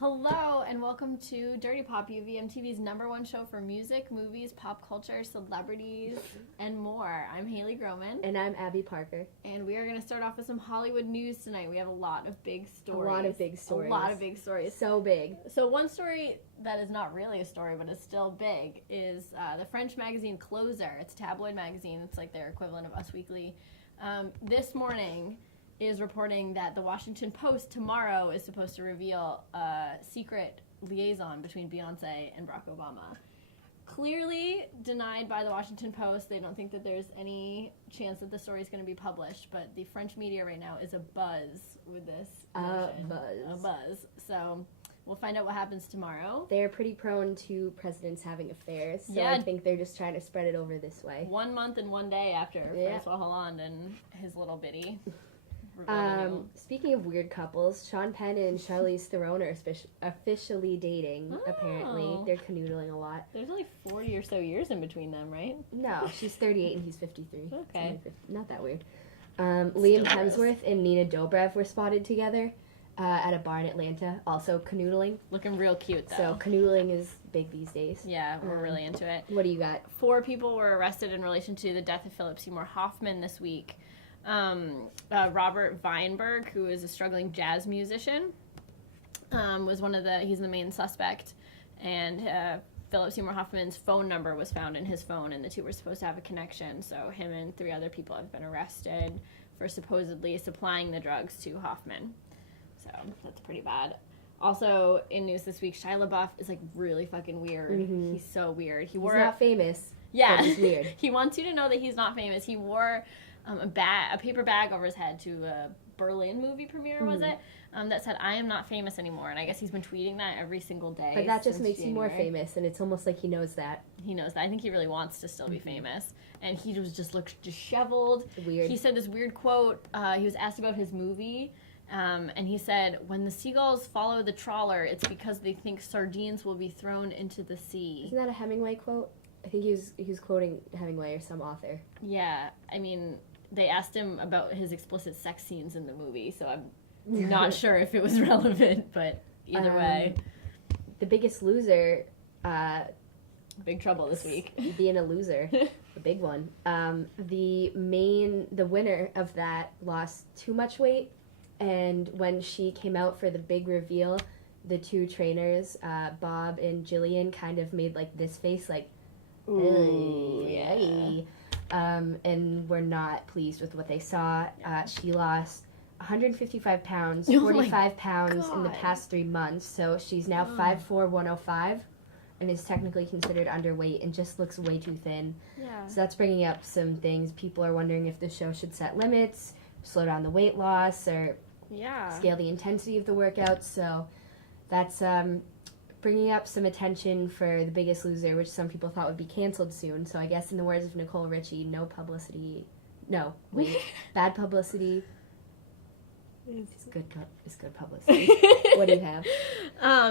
Hello and welcome to Dirty Pop, UVMTV's #1 show for music, movies, pop culture, celebrities, and more. I'm Haley Groman. And I'm Abby Parker. And we are going to start off with some Hollywood news tonight. We have a lot of big stories. A lot of big stories. So big. So one story that is not really a story, but is still big, is the French magazine Closer. It's a tabloid magazine. It's like their equivalent of Us Weekly. This morning is reporting that the Washington Post tomorrow is supposed to reveal a secret liaison between Beyonce and Barack Obama. Clearly denied by the Washington Post. They don't think that there's any chance that the story is going to be published, but the French media right now is abuzz with this notion. A buzz. So we'll find out what happens tomorrow. They're pretty prone to presidents having affairs, so Yeah. I think they're just trying to spread it over this way. 1 month and 1 day after Francois Hollande and his little bitty. Speaking of weird couples, Sean Penn and Charlize Theron are officially dating, apparently. They're canoodling a lot. There's only 40 or so years in between them, right? No, she's 38 and he's 53. Okay. Not that weird. Liam Hemsworth and Nina Dobrev were spotted together at a bar in Atlanta, also canoodling. Looking real cute, though. So canoodling is big these days. Yeah, we're really into it. What do you got? 4 people were arrested in relation to the death of Philip Seymour Hoffman this week. Robert Weinberg, who is a struggling jazz musician, was he's the main suspect, and Philip Seymour Hoffman's phone number was found in his phone, and the two were supposed to have a connection, so him and 3 other people have been arrested for supposedly supplying the drugs to Hoffman. So that's pretty bad. Also, in news this week, Shia LaBeouf is, like, really fucking weird. Mm-hmm. He's so weird. He's not famous. Yeah. But he's weird. He wants you to know that he's not famous. He wore a paper bag over his head to a Berlin movie premiere, was it? That said, "I am not famous anymore," and I guess he's been tweeting that every single day. But that just makes you more famous, and it's almost like he knows that. He knows that. I think he really wants to still be famous, and he just looks disheveled. Weird. He said this weird quote. He was asked about his movie, and he said, "When the seagulls follow the trawler, it's because they think sardines will be thrown into the sea." Isn't that a Hemingway quote? I think he was quoting Hemingway or some author. Yeah, I mean, they asked him about his explicit sex scenes in the movie, so I'm not sure if it was relevant, but either way. The Biggest Loser. Big trouble this week. Being a loser. A big one. The winner of that lost too much weight, and when she came out for the big reveal, the 2 trainers, Bob and Jillian, kind of made like this face, like, ooh, yeah. And were not pleased with what they saw. She lost 155 pounds, 45 pounds in the past 3 months. So she's now 5'4", 105, and is technically considered underweight and just looks way too thin. Yeah. So that's bringing up some things. People are wondering if the show should set limits, slow down the weight loss, or scale the intensity of the workouts. So that's bringing up some attention for The Biggest Loser, which some people thought would be canceled soon. So I guess in the words of Nicole Richie, bad publicity is good publicity. What do you have?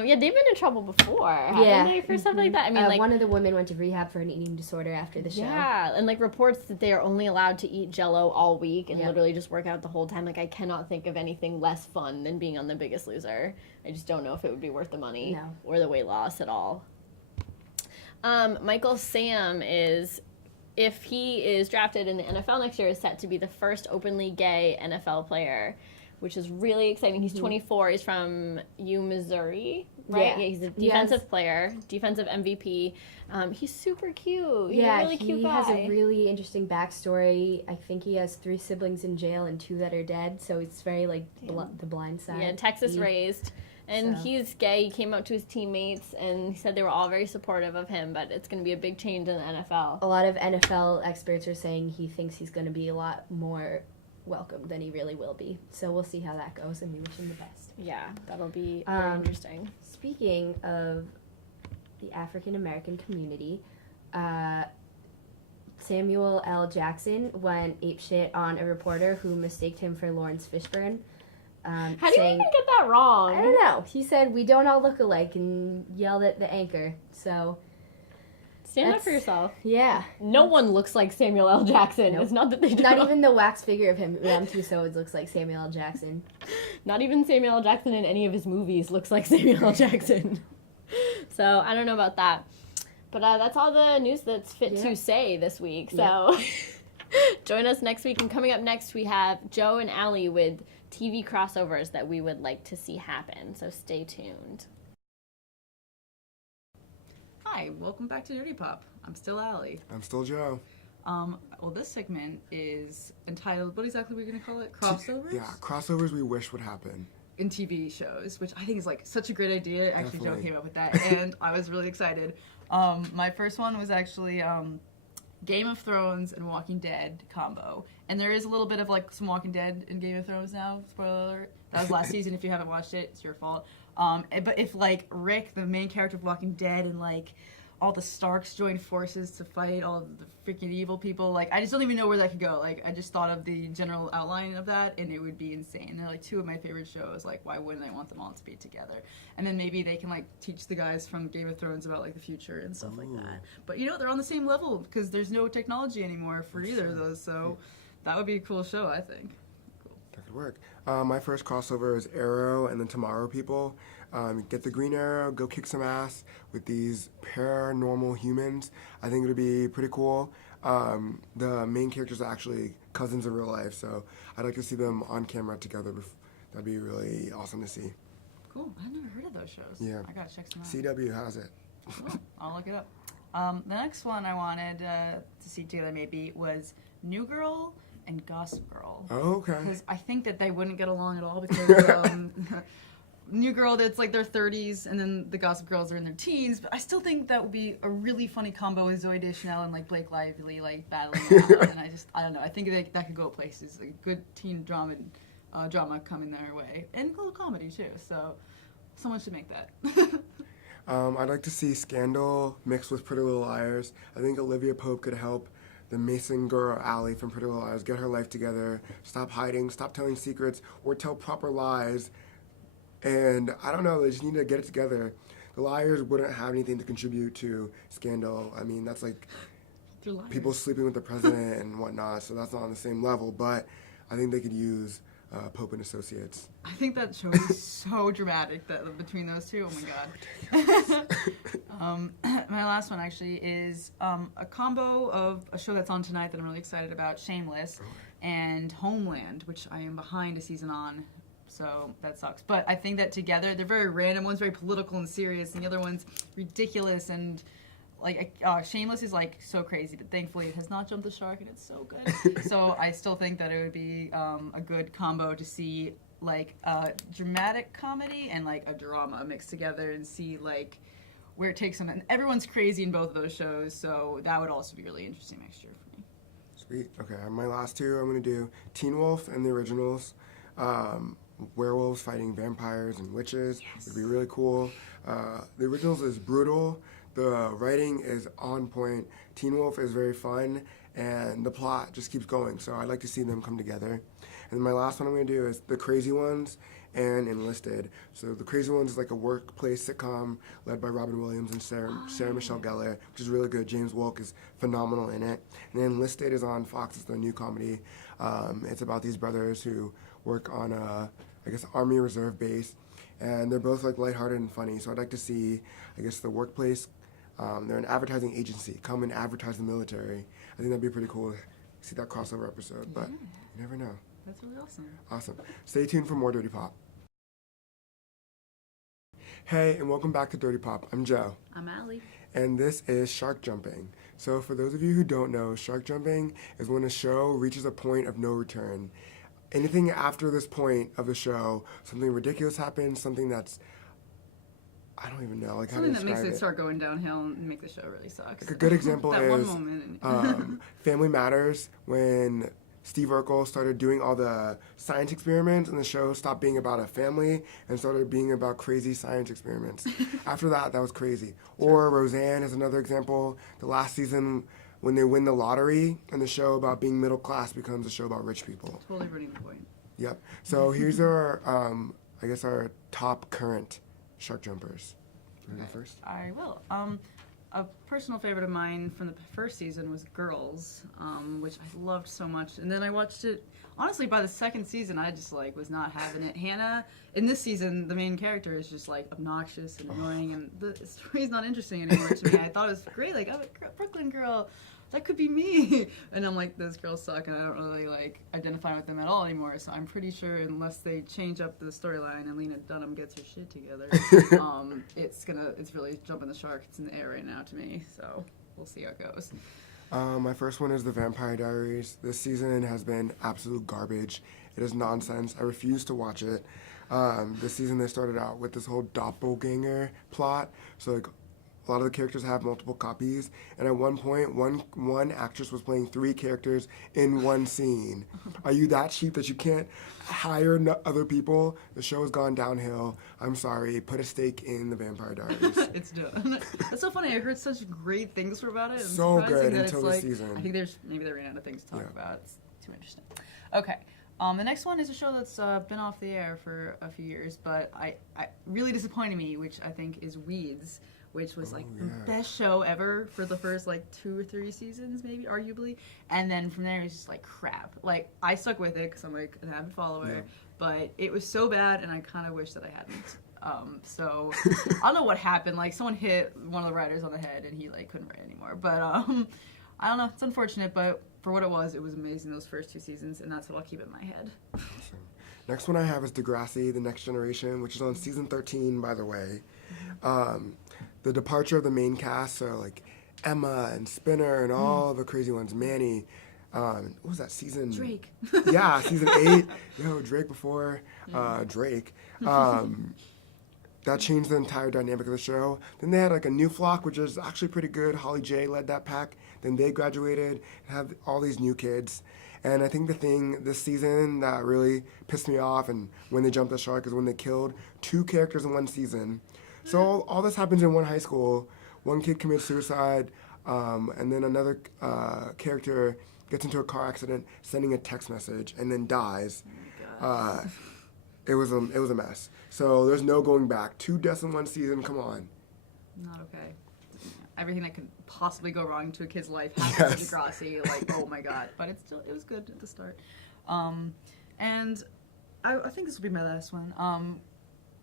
They've been in trouble before, haven't they, for stuff like that? I mean, one of the women went to rehab for an eating disorder after the show. Yeah, and like reports that they are only allowed to eat Jell-O all week and literally just work out the whole time. Like, I cannot think of anything less fun than being on The Biggest Loser. I just don't know if it would be worth the money or the weight loss at all. Michael Sam if he is drafted in the NFL next year, is set to be the first openly gay NFL player, which is really exciting. He's 24. He's from Missouri, right? Yeah, he's a defensive player, defensive MVP. He's super cute. He's a really cute guy. He has a really interesting backstory. I think he has 3 siblings in jail and 2 that are dead, so it's very, like, The Blind Side. Yeah, Texas raised. And he's gay. He came out to his teammates, and he said they were all very supportive of him, but it's going to be a big change in the NFL. A lot of NFL experts are saying he thinks he's going to be a lot more welcome than he really will be. So we'll see how that goes, and we wish him the best. Yeah, that'll be very interesting. Speaking of the African American community, Samuel L. Jackson went apeshit on a reporter who mistaked him for Lawrence Fishburne. How do you even get that wrong? I don't know. He said, "We don't all look alike," and yelled at the anchor. So Stand up for yourself. Yeah. No one looks like Samuel L. Jackson. Nope. It's not that they don't. Not even the wax figure of him, Ram Tussauds, looks like Samuel L. Jackson. Not even Samuel L. Jackson in any of his movies looks like Samuel L. Jackson. So I don't know about that. But that's all the news that's fit to say this week. So join us next week. And coming up next, we have Joe and Allie with TV crossovers that we would like to see happen. So stay tuned. Hi, welcome back to Dirty Pop. I'm still Allie. I'm still Joe. Well, this segment is entitled, what exactly are we going to call it? Crossovers? Yeah, crossovers we wish would happen. In TV shows, which I think is like such a great idea. Actually, Definitely. Joe came up with that, and I was really excited. My first one was actually Game of Thrones and Walking Dead combo. And there is a little bit of like some Walking Dead in Game of Thrones now, spoiler alert. That was last season. If you haven't watched it, it's your fault. But if like Rick, the main character of Walking Dead, and like all the Starks joined forces to fight all of the freaking evil people, like I just don't even know where that could go. Like I just thought of the general outline of that, and it would be insane. They're like two of my favorite shows. Like why wouldn't I want them all to be together? And then maybe they can like teach the guys from Game of Thrones about like the future and stuff like that. But you know, they're on the same level because there's no technology anymore for either of those. So that would be a cool show, I think. That could work. My first crossover is Arrow and the Tomorrow People. Get the Green Arrow, go kick some ass with these paranormal humans. I think it would be pretty cool. The main characters are actually cousins in real life, so I'd like to see them on camera together. That'd be really awesome to see. Cool. I've never heard of those shows. Yeah. I gotta check some out. CW has it. Well, I'll look it up. The next one I wanted to see together maybe was New Girl and Gossip Girl. Oh, okay. Because I think that they wouldn't get along at all because New Girl, that's like their 30s, and then the Gossip Girls are in their teens. But I still think that would be a really funny combo with Zooey Deschanel and like Blake Lively like battling it out. And I don't know. I think that could go places. A good teen drama coming their way, and a little comedy too. So someone should make that. I'd like to see Scandal mixed with Pretty Little Liars. I think Olivia Pope could help the Mason girl Allie from Pretty Little Liars get her life together, stop hiding, stop telling secrets, or tell proper lies. And I don't know, they just need to get it together. The liars wouldn't have anything to contribute to Scandal. I mean, that's like people sleeping with the president and whatnot, so that's not on the same level. But I think they could use Pope and Associates. I think that show is so dramatic that between those two. Oh my god. My last one actually is a combo of a show that's on tonight that I'm really excited about, Shameless, and Homeland, which I am behind a season on. So that sucks. But I think that together, they're very random. One's very political and serious, and the other one's ridiculous and like Shameless is like so crazy, but thankfully it has not jumped the shark and it's so good. So I still think that it would be a good combo to see like a dramatic comedy and like a drama mixed together and see like where it takes them. And everyone's crazy in both of those shows, so that would also be really interesting next year for me. Sweet. Okay, my last two, I'm going to do Teen Wolf and the originals. Werewolves fighting vampires and witches. Yes. Would be really cool. The originals is brutal. The writing is on point. Teen Wolf is very fun, and the plot just keeps going. So I'd like to see them come together. And my last one I'm going to do is The Crazy Ones and Enlisted. So The Crazy Ones is like a workplace sitcom led by Robin Williams and Sarah Michelle Gellar, which is really good. James Wolk is phenomenal in it. And then Enlisted is on Fox. It's their new comedy. It's about these brothers who work on a, I guess, Army Reserve base. And they're both like lighthearted and funny. So I'd like to see, I guess, the workplace. They're an advertising agency. Come and advertise the military. I think that'd be pretty cool to see that crossover episode. But you never know. That's really awesome. Awesome. Stay tuned for more Dirty Pop. Hey, and welcome back to Dirty Pop. I'm Joe. I'm Allie. And this is shark jumping. So for those of you who don't know, shark jumping is when a show reaches a point of no return. Anything after this point of the show, something ridiculous happens, something that's, I don't even know, like how to something that describe makes it start going downhill and make the show really suck. Like a good example that is one moment. Family Matters, when Steve Urkel started doing all the science experiments and the show stopped being about a family and started being about crazy science experiments. After that was crazy. Or Roseanne is another example. The last season, when they win the lottery and the show about being middle class becomes a show about rich people. Totally ruining the point. Yep. So here's our, I guess our top current shark jumpers. You want to go first? I will. a personal favorite of mine from the first season was Girls, which I loved so much. And then I watched it, honestly, by the second season, I just, like, was not having it. Hannah, in this season, the main character is just, like, obnoxious and annoying, and the story's not interesting anymore to me. I thought it was great, like, I'm a Brooklyn girl. That could be me. And I'm like, those girls suck, and I don't really, like, identify with them at all anymore. So I'm pretty sure unless they change up the storyline and Lena Dunham gets her shit together, it's really jumping the shark. It's in the air right now to me. So we'll see how it goes. My first one is The Vampire Diaries. This season has been absolute garbage. It is nonsense. I refuse to watch it. This season they started out with this whole doppelganger plot. So, like, a lot of the characters have multiple copies, and at one point, one actress was playing 3 characters in one scene. Are you that cheap that you can't hire other people? The show has gone downhill. I'm sorry. Put a stake in The Vampire Diaries. It's done. That's so funny. I heard such great things about it. So good that until it's this like, season. I think maybe they ran out of things to talk about. It's too interesting. Okay. The next one is a show that's been off the air for a few years, but I really disappointed me, which I think is Weeds, which was the best show ever for the first like 2 or 3 seasons, maybe, arguably. And then from there, it was just like crap. Like, I stuck with it because I'm like an avid follower, but it was so bad, and I kind of wish that I hadn't. So I don't know what happened. Like, someone hit one of the writers on the head, and he like couldn't write anymore. But I don't know. It's unfortunate, but for what it was amazing those first 2 seasons, and that's what I'll keep in my head. Awesome. Next one I have is Degrassi, The Next Generation, which is on season 13, by the way. The departure of the main cast, so like Emma and Spinner and all the crazy ones, Manny. What was that season? Drake. Yeah, season 8. Yo, Drake before Drake. That changed the entire dynamic of the show. Then they had like a new flock, which is actually pretty good. Holly J led that pack. Then they graduated and have all these new kids. And I think the thing this season that really pissed me off and when they jumped the shark is when they killed 2 characters in one season. So all this happens in one high school. One kid commits suicide, and then another character gets into a car accident, sending a text message, and then dies. It was a mess. So there's no going back. 2 deaths in one season. Come on. Not okay. Everything that could possibly go wrong to a kid's life happened to Degrassi. Like, oh my god. But it was good at the start. And I think this will be my last one.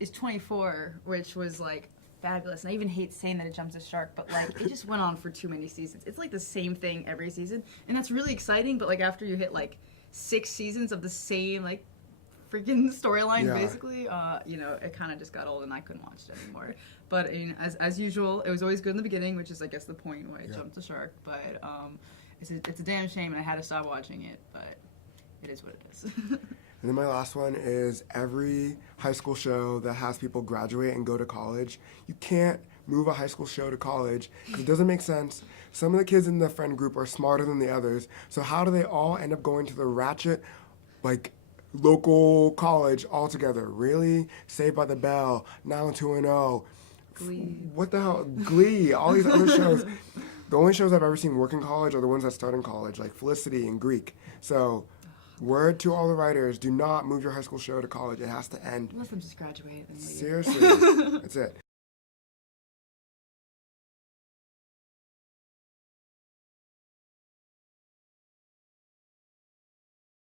Is 24, which was like fabulous. And I even hate saying that it jumps the shark, but like it just went on for too many seasons. It's like the same thing every season, and that's really exciting. But like after you hit like 6 seasons of the same like freaking storyline, basically, it kind of just got old, and I couldn't watch it anymore. But as usual, it was always good in the beginning, which is I guess the point why it jumped the shark. But it's a damn shame, and I had to stop watching it. But it is what it is. And then my last one is every high school show that has people graduate and go to college. You can't move a high school show to college because it doesn't make sense. Some of the kids in the friend group are smarter than the others. So how do they all end up going to the ratchet, like, local college all together? Really? Saved by the Bell, 90210. Glee. What the hell? Glee, all these other shows. The only shows I've ever seen work in college are the ones that start in college, like Felicity and Greek. So word to all the writers, do not move your high school show to college. It has to end. Let them just graduate and leave. Seriously. That's it.